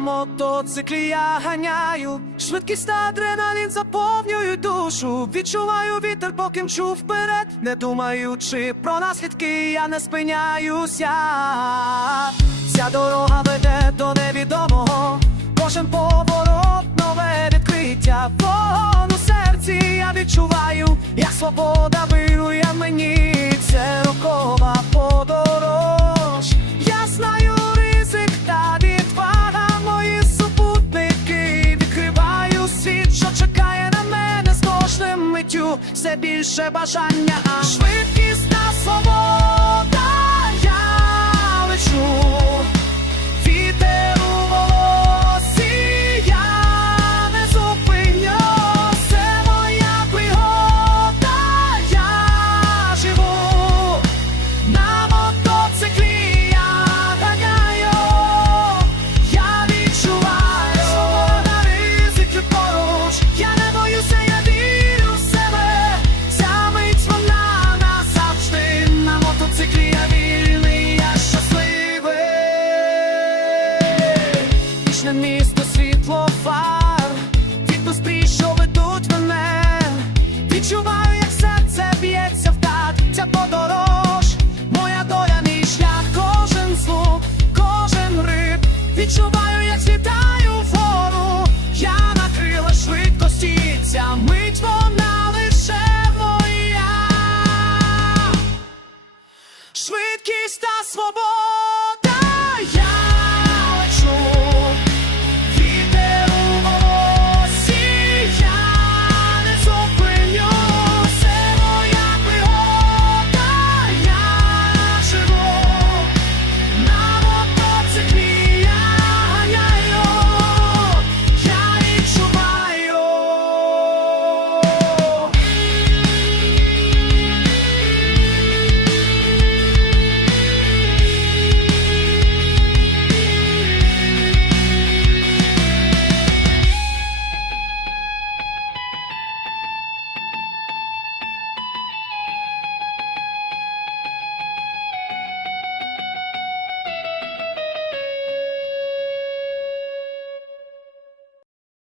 мотоциклі я ганяю, швидкість та адреналін заповнюють душу. Відчуваю вітер, поки мчу вперед, не думаючи про наслідки, я не спиняюся. Ця дорога веде до невідомого, кожен поворот, нове відкриття. У серці я відчуваю, як свобода кожним бажання, а швидкість та свобода. нічне місто світло фар. Від стрій, що ведуть мене, відчуваю, як серце б'ється в так, ця подорож, моя доля, мій шлях, кожен звук, кожен риб, відчуваю, як світаю вгору. Я накрила швидкості, ця мить вона лише моя, швидкість та свобода.